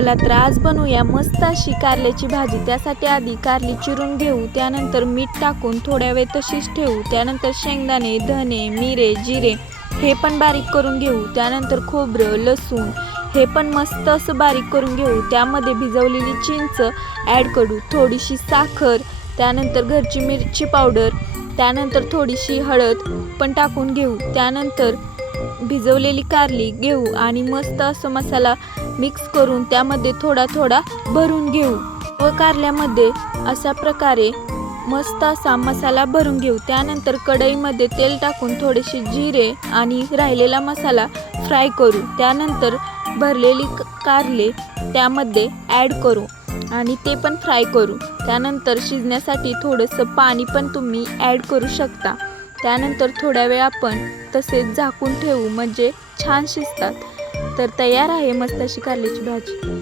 त्याला त्रास बनवूया मस्त अशी कारल्याची भाजी. त्यासाठी आधी कारली चिरून घेऊ त्यानंतर मीठ टाकून थोड्या वेळ तशीच ठेवू. त्यानंतर शेंगदाणे धने मिरे जिरे हे पण बारीक करून घेऊ. त्यानंतर खोबरं लसूण हे पण मस्त असं बारीक करून घेऊ. त्यामध्ये भिजवलेली चिंच ॲड करू. थोडीशी साखर त्यानंतर घरची मिरची पावडर त्यानंतर थोडीशी हळद पण टाकून घेऊ. त्यानंतर भिजवलेली कारली घेऊ आणि मस्त असं मसाला मिक्स करून त्यामध्ये थोडा थोडा भरून घेऊ. व कारल्यामध्ये अशा प्रकारे मस्त असा मसाला भरून घेऊ. त्यानंतर कढईमध्ये तेल टाकून थोडेसे जिरे आणि राहिलेला मसाला फ्राय करू. त्यानंतर भरलेली कारले त्यामध्ये ॲड करू आणि ते पण फ्राय करू. त्यानंतर शिजण्यासाठी थोडंसं पाणी पण तुम्ही ॲड करू शकता. त्यानंतर थोड्या वेळ आपण तसेच झाकून ठेवू म्हणजे छान शिजतात. तर तयार आहे मस्त अशी कारल्याची भाजी.